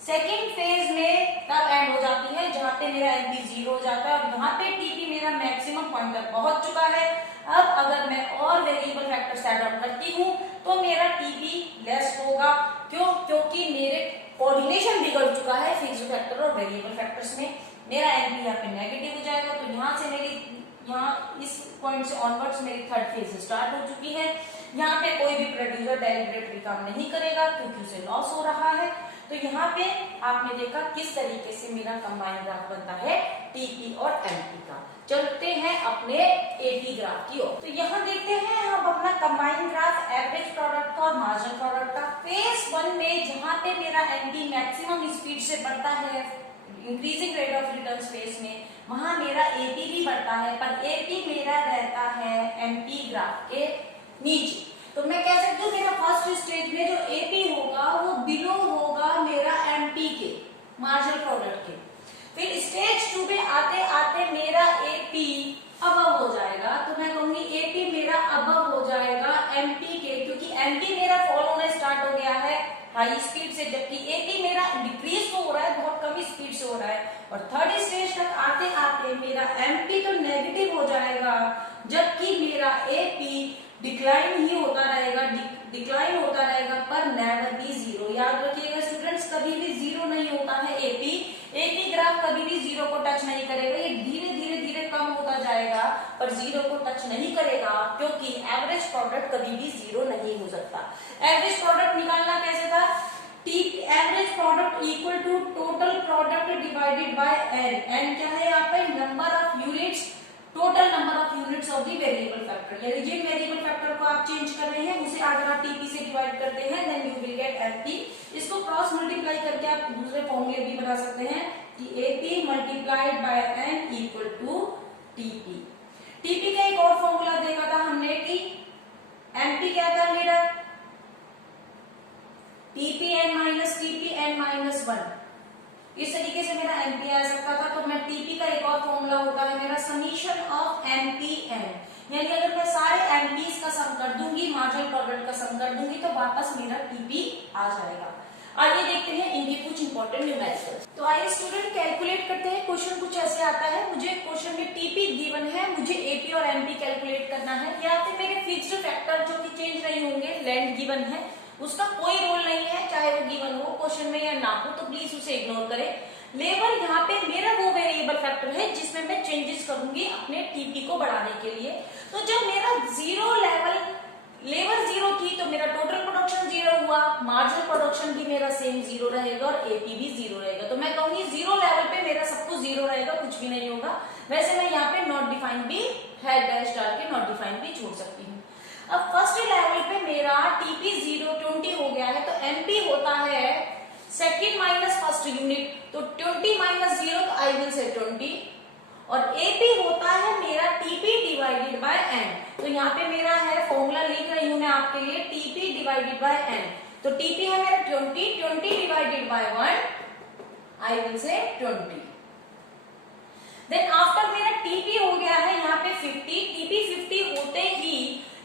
सेकंड फेज में तब एंड हो जाती है जहां पे मेरा एमपी 0 हो जाता है और यहाँ पे टीपी मेरा मैक्सिमम पॉइंट तक पहुंच चुका है। अब अगर मैं और वेरिएबल फैक्टर्स ऐड ऑन करती हूँ तो मेरा टीपी लेस होगा। क्यों? क्योंकि मेरे कोऑर्डिनेशन बिगड़ चुका है फेज फैक्टर और वेरिएबल फैक्टर्स में। मेरा एमपी यहाँ पे नेगेटिव हो जाएगा। तो यहाँ से मेरी इस पॉइंट से ऑनवर्ड्स मेरी थर्ड फेज स्टार्ट हो चुकी है। यहाँ पे कोई भी प्रोड्यूसर डेलिबरेटली काम नहीं करेगा क्योंकि उसे लॉस हो रहा है। तो यहाँ पे आपने देखा किस तरीके से मेरा कंबाइंड ग्राफ बनता है टीपी और एमपी का। चलते हैं अपने एपी ग्राफ की ओर। तो यहाँ देखते हैं हम अपना कंबाइंड ग्राफ एवरेज प्रोडक्ट का और मार्जिनल प्रोडक्ट का। फेज 1 में जहाँ पे मेरा एमपी मैक्सिमम स्पीड से बढ़ता है, increasing rate of return phase में, वहां मेरा एपी भी बढ़ता है, पर एपी मेरा रहता है एमपी ग्राफ के नीचे। तो मैं कह सकती हूँ मेरा फर्स्ट स्टेज में जो एपी होगा वो बिलो होगा मेरा एमपी के, मार्जिनल प्रोडक्ट के। फिर स्टेज 2 में आते आते मेरा एपी अबव हो जाएगा। तो मैं कहूंगी एपी मेरा अबव हो जाएगा एमपी के, क्योंकि एमपी मेरा फॉल होना स्टार्ट हो गया है हाई स्पीड से, जबकि एपी मेरा डिक्रीज तो हो रहा है, बहुत कम स्पीड से हो रहा है। और थर्ड स्टेज तक आते आते मेरा एमपी तो नेगेटिव हो जाएगा, जबकि मेरा एपी डिक्लाइन ही होता रहेगा, डिक्लाइन होता रहेगा, पर नेवर बी 0। याद रखिएगा स्टूडेंट्स, कभी भी 0 नहीं होता है एपी ग्राफ कभी भी 0 को टच नहीं करेगा। ये धीरे धीरे धीरे कम होता जाएगा पर 0 को टच नहीं करेगा, क्योंकि एवरेज प्रोडक्ट कभी भी 0 नहीं हो सकता। एवरेज प्रोडक्ट निकालना कैसे था? Average product equal to total product divided by N. N क्या है यहाँ पे? Number of units, total number of units of the variable factor. यानी जिन वेरिएबल फैक्टर को आप चेंज कर रहे हैं उसे अगर आप टीपी से डिवाइड करते हैं then you will get MP. इसको क्रॉस मल्टीप्लाई करके आप दूसरे फॉर्मूले भी बना सकते हैं कि AP multiplied by N equal to TP. TP का एक और फॉर्मूला देखा था हमने कि एमपी क्या था मेरा? TP N minus TP N minus 1। इस तरीके से मेरा एमपी आ सकता था। तो मैं टीपी का एक और फॉर्मूला होता है मेरा समीशन ऑफ एमपी एन, यानी अगर मैं सारे एमपीज का सम कर दूंगी, मार्जिनल प्रोडक्ट का सम कर दूंगी, तो वापस मेरा टीपी आ जाएगा। आइए देखते हैं इनके कुछ इंपॉर्टेंट न्यूमेरिकल्स। तो आइए स्टूडेंट कैलकुलेट करते हैं। क्वेश्चन कुछ ऐसे आता है, मुझे क्वेश्चन में टीपी गिवन है, मुझे एपी और एमपी कैलकुलेट करना है। या फिर मेरे फिक्स्ड फैक्टर जो कि चेंज नहीं होंगे, लेंथ गिवन है, उसका कोई रोल नहीं है चाहे वो गिवन हो क्वेश्चन में या ना हो, तो प्लीज उसे इग्नोर करें। लेवल यहाँ पे मेरा वो वेरिएबल फैक्टर है जिसमें मैं चेंजेस करूंगी अपने टीपी को बढ़ाने के लिए। तो जब मेरा लेवल 0 थी तो मेरा टोटल प्रोडक्शन 0 हुआ, मार्जिनल प्रोडक्शन भी मेरा सेम 0 रहेगा और एपी भी 0 रहेगा। तो मैं कहूंगी 0 लेवल पे मेरा सब कुछ 0 रहेगा, कुछ भी नहीं होगा। वैसे मैं यहाँ पे नॉट डिफाइंड भी है डैश डाल के नॉट डिफाइंड भी छोड़ सकती हूँ। अब फर्स्ट लेवल पे मेरा टीपी 20 हो गया है, तो एमपी होता है सेकंड माइनस फर्स्ट यूनिट, तो 20 माइनस 0 तो आई विल से 20, और एपी होता है मेरा टीपी डिवाइडेड बाय एन। तो यहाँ पे मेरा है फॉर्मूला लिख रही हूं मैं आपके लिए, टीपी डिवाइडेड बाय एन। तो टीपी है मेरा 20 डिवाइडेड बाय 1 आई विल से 20। देन आफ्टर मेरा टीपी हो गया है यहाँ पे 50, टीपी 50 होते ही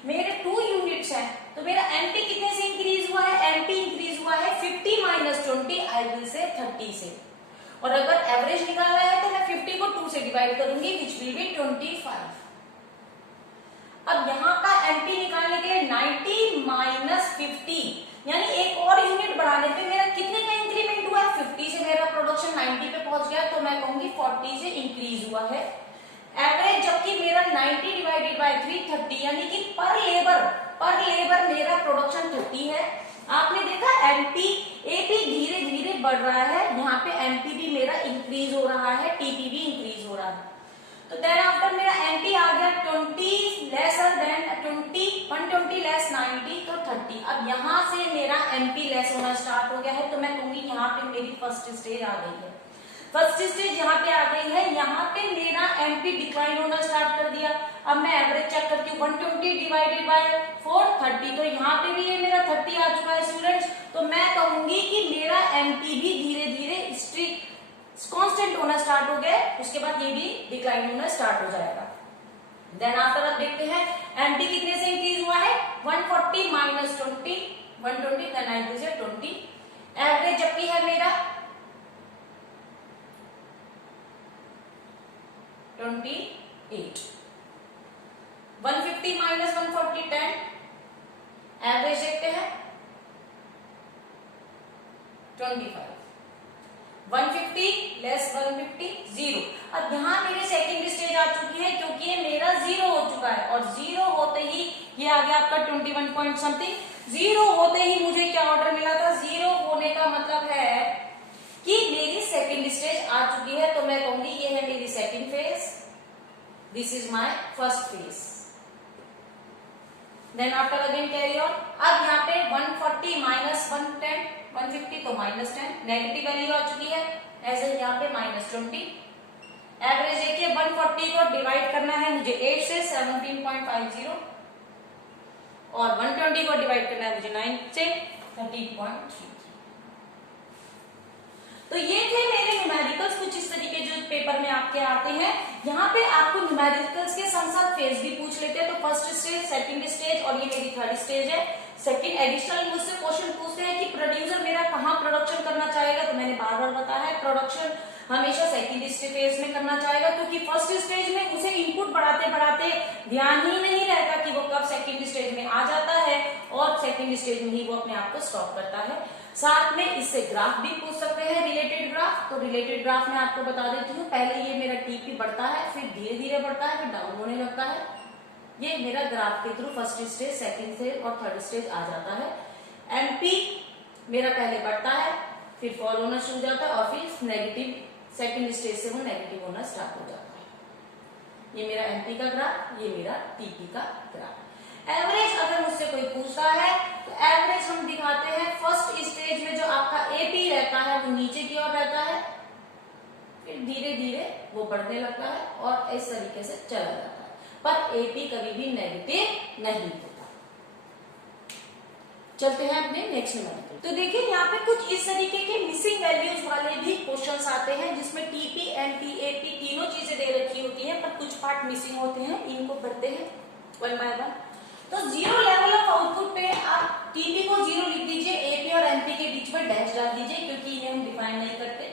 मेरे 2 यूनिट्स हैं, तो मेरा एमपी कितने से इंक्रीज हुआ है? एमपी इंक्रीज हुआ है 50 माइनस 20 आई विल से 30 से। और अगर एवरेज निकालना है तो मैं 50 को 2 से डिवाइड करूंगी विच विल बी 25। अब यहाँ का एमपी निकालने के लिए 90 माइनस 50 यानी एक और यूनिट बढ़ाने पे मेरा कितने का इंक्रीमेंट हुआ है? 50 से मेरा प्रोडक्शन 90 पे पहुंच गया, तो मैं कहूंगी 40 से इंक्रीज हुआ है एवरेज। जबकि मेरा 90 डिवाइडेड बाय 3 30 यानी कि पर लेबर मेरा प्रोडक्शन 30 है। आपने देखा एमपी एपी धीरे धीरे बढ़ रहा है, यहाँ पे एमपी भी मेरा इंक्रीज हो रहा है, टीपी भी इंक्रीज हो रहा है। तो देन आफ्टर मेरा एमपी आ गया 20 120 लेस 90 तो 30। अब यहाँ से मेरा एमपी लेस होना स्टार्ट हो गया है, तो मैं कहूंगी यहाँ पे मेरी फर्स्ट स्टेज आ गई है। फर्स्ट स्टेज यहाँ पे आ गई है, यहाँ पे मेरा एमपी डिक्लाइन होना स्टार्ट कर दिया। अब मैं एवरेज चेक करती हूँ, 120 डिवाइडेड बाय 4 30, तो यहाँ पे भी ये मेरा 30 आ चुका है स्टूडेंट्स। तो मैं कहूंगी कि मेरा एमपी भी धीरे धीरे स्ट्रिक्ट कांस्टेंट होना स्टार्ट हो गया, उसके बाद ये भी डिक्लाइन होना स्टार्ट हो जाएगा। देन आफ्टर अब देखते हैं एमपी कितने से इंक्रीज हुआ है, 140 माइनस 20, 120 देन 90 से 20। एवरेज जबकि है मेरा 28, 150 माइनस 140 10, एवरेज देखते हैं 25, 150 लेस 150 0। अब यहाँ मेरी सेकंड स्टेज आ चुकी है, क्योंकि ये मेरा 0 हो चुका है, और 0 होते ही ये आ गया आपका 21 पॉइंट समथिंग। 0 होते ही मुझे क्या ऑर्डर मिला था, 0 होने का मतलब है कि मेरी सेकंड स्टेज आ चुकी है, तो मैं कहूंगी ये है मेरी second phase, this is my first phase. Then after again carry on. अब यहाँ पे 140 माइनस 110, 150 तो माइनस 10, नेगेटिव वैल्यू आ चुकी है, ऐसे यहाँ पे माइनस 20। एवरेज देखिए 140 को डिवाइड करना है मुझे 8 से 17.50, और 120 को डिवाइड करना है मुझे 9 से 13.3। तो ये थे मेरे न्यूमेरिकल्स, कुछ इस तरीके जो पेपर में आपके आते हैं। यहाँ पे आपको न्यूमेरिकल्स के साथ साथ फेज भी पूछ लेते हैं, तो फर्स्ट स्टेज, सेकंड स्टेज, और ये मेरी थर्ड स्टेज है। सेकंड एडिशनल मुझसे क्वेश्चन पूछते हैं कि प्रोड्यूसर मेरा कहाँ प्रोडक्शन करना चाहेगा, तो मैंने बार बार बताया है प्रोडक्शन हमेशा सेकंड स्टेज में करना चाहेगा, क्योंकि फर्स्ट स्टेज में उसे इनपुट बढ़ाते बढ़ाते ध्यान ही नहीं रहता कि वो कब सेकंड स्टेज में आ जाता है, और सेकंड स्टेज में ही वो अपने आप को स्टॉप करता है। साथ में इससे ग्राफ भी पूछ सकते हैं, रिलेटेड ग्राफ। तो रिलेटेड ग्राफ में आपको बता देती हूँ, पहले ये मेरा टीपी बढ़ता है, फिर धीरे धीरे बढ़ता है, फिर डाउन होने लगता है। ये मेरा ग्राफ के through first stage, second stage और थर्ड स्टेज आ जाता है। एमपी मेरा पहले बढ़ता है, फिर फॉल होना शुरू हो जाता है, और फिर नेगेटिव सेकंड स्टेज से वो नेगेटिव होना स्टार्ट हो जाता है। ये मेरा एमपी का ग्राफ, ये मेरा टीपी का ग्राफ। एवरेज अगर मुझसे कोई पूछता है तो एवरेज हम दिखाते हैं फर्स्ट स्टेज में जो आपका एपी रहता है वो नीचे की ओर रहता है, फिर धीरे धीरे वो बढ़ने लगता है और इस तरीके से चला जाता है, पर एपी कभी भी नेगेटिव नहीं होता। चलते हैं अपने नेक्स्ट न्यूमेरिकल। तो देखिए यहाँ पे कुछ इस तरीके के मिसिंग वैल्यूज वाले भी क्वेश्चंस आते हैं, जिसमें टीपी, एमपी, एपी तीनों चीजें दे रखी होती हैं, पर कुछ पार्ट मिसिंग होते हैं। इनको पढ़ते हैं वन बाय वन। तो जीरो लेवल ऑफ आउटपुट पे आप टीपी को 0 लिख दीजिए, एपी और एमपी के बीच में डैश डाल दीजिए, क्योंकि इन्हें हम डिफाइन नहीं करते।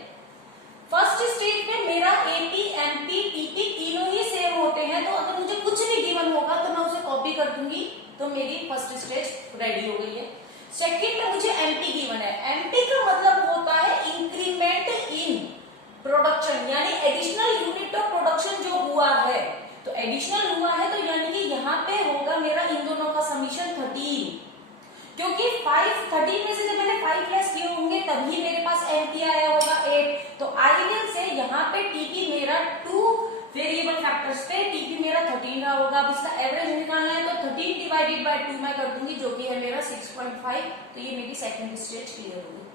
फर्स्ट स्टेज में मेरा एपी, एमपी, टीपी तीनों ही सेम होते हैं, तो अगर मुझे कुछ भी गिवन होगा तो मैं उसे कॉपी कर दूंगी, तो मेरी फर्स्ट स्टेज रेडी हो गई है। सेकंड में मुझे एमपी गिवन है, एमपी का मतलब होता है इंक्रीमेंट इन प्रोडक्शन, यानी एडिशनल यूनिट ऑफ प्रोडक्शन जो हुआ है। तो एडिशनल हुआ है तो यानी कि यहाँ पे होगा मेरा इन दोनों का समीशन 13, क्योंकि 13 में से जब मैंने 5 लेस किए होंगे तभी मेरे पास एमपी आया होगा 8। तो आइडियल से यहाँ पे टीपी मेरा 2 वेरिएबल फैक्टर्स पे टीपी मेरा 13 रहा होगा। अब इसका एवरेज निकालना है तो 13 डिवाइडेड बाय 2 मैं कर दूंगी, जो कि है मेरा 6.5। तो ये मेरी सेकंड स्टेज क्लियर होगी।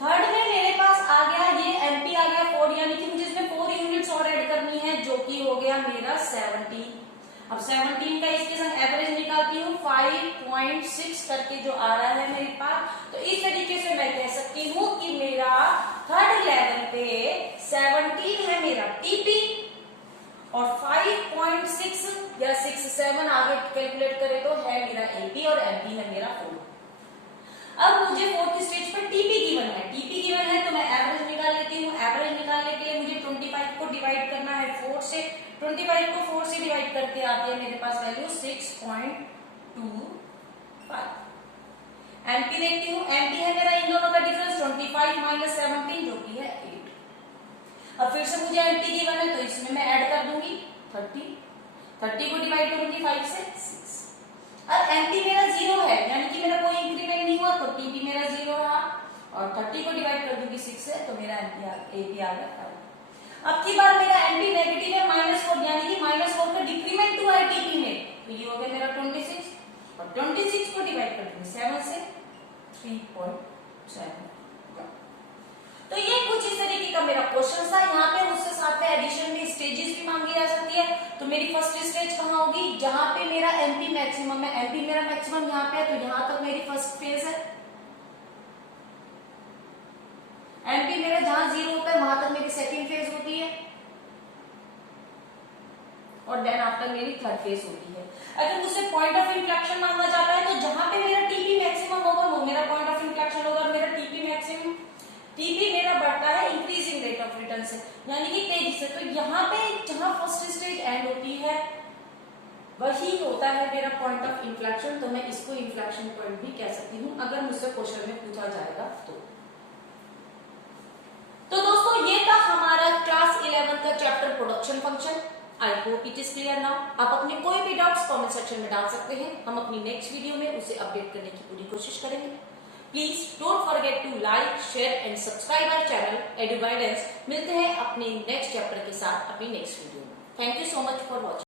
थर्ड में मेरे पास आ गया ये एमपी आ गया 4, यानी कि मुझे इसमें 4 यूनिट्स और ऐड करनी है, जो कि हो गया मेरा 17। अब 17 का इसके संग एवरेज निकालती हूँ 5.6 करके जो आ रहा है मेरे पास। तो इस तरीके से मैं कह सकती हूँ कि मेरा थर्ड लेवल पे 17 है मेरा टीपी, और 5.6 या 6-7 आगे कैलकुलेट करें तो है मेरा एपी, और एमपी है मेरा 4। अब मुझे फोर्थ स्टेज पर टीपी गिवन है, टीपी गिवन है तो मैं एवरेज निकाल लेती हूँ। एवरेज निकालने के लिए मुझे 25 को डिवाइड करना है 4 से, 25 को 4 से डिवाइड करके आती है मेरे पास वैल्यू 6.25। एमपी देखती हूँ, एमपी है मेरा इन दोनों का डिफरेंस 25 माइनस 17 जो कि है 8। अब फिर से मुझे एमपी गिवन है तो इसमें मैं ऐड कर दूंगी 30 को डिवाइड करूंगी 5 से 6। अब एमपी मेरा 0 है, यानी कि मेरा कोई इंक्रीमेंट नहीं हुआ, तो टीपी मेरा 0 रहा, और 30 को डिवाइड कर दूंगी 6 से, तो मेरा एपी आ गया 5। अब की बार मेरा एमपी नेगेटिव है -4, यानी कि -4 का डिक्रीमेंट हुआ है टीपी में, तो ये हो गया मेरा 26, और 26 को डिवाइड कर देंगे 7 से 3.7। तो ये कुछ इस तरीके का मेरा क्वेश्चन था। यहाँ पे उससे साथ में एडिशन में स्टेजेस भी मांगी जा सकती है। तो मेरी फर्स्ट स्टेज कहाँ होगी, जहां पे मेरा एमपी मैक्सिमम है, एमपी मेरा मैक्सिमम यहाँ पे है, तो यहाँ तक मेरी फर्स्ट फेज है। एमपी मेरा जहां 0 होता है वहां तक मेरी सेकंड फेज होती है, और देन आफ्टर मेरी थर्ड फेज होती है। अगर मुझसे पॉइंट ऑफ इंफ्लेक्शन मांगा जाता है, तो जहां पे मेरा टीपी मैक्सिमम होगा वो मेरा पॉइंट ऑफ इंफ्लेक्शन होगा। मेरा टीपी मैक्सिमम, टीपी मेरा बढ़ता है इंक्रीजिंग रेट ऑफ रिटर्न से, यानी कि तेजी से। तो यहाँ पे जहां फर्स्ट स्टेज एंड होती है वही होता है मेरा पॉइंट ऑफ इंफ्लेक्शन। तो मैं इसको इंफ्लेक्शन पॉइंट भी कह सकती हूँ अगर मुझसे क्वेश्चन में पूछा जाएगा तो दोस्तों ये था हमारा क्लास 11 का chapter production function. I hope it is clear now. आप अपने कोई भी डाउट्स कमेंट सेक्शन में डाल सकते हैं, हम अपनी नेक्स्ट वीडियो में उसे अपडेट करने की पूरी कोशिश करेंगे। Please don't forget to like, share and subscribe our channel Edu Guidance। मिलते हैं अपने नेक्स्ट चैप्टर के साथ अपनी नेक्स्ट वीडियो में। Thank you so much for watching.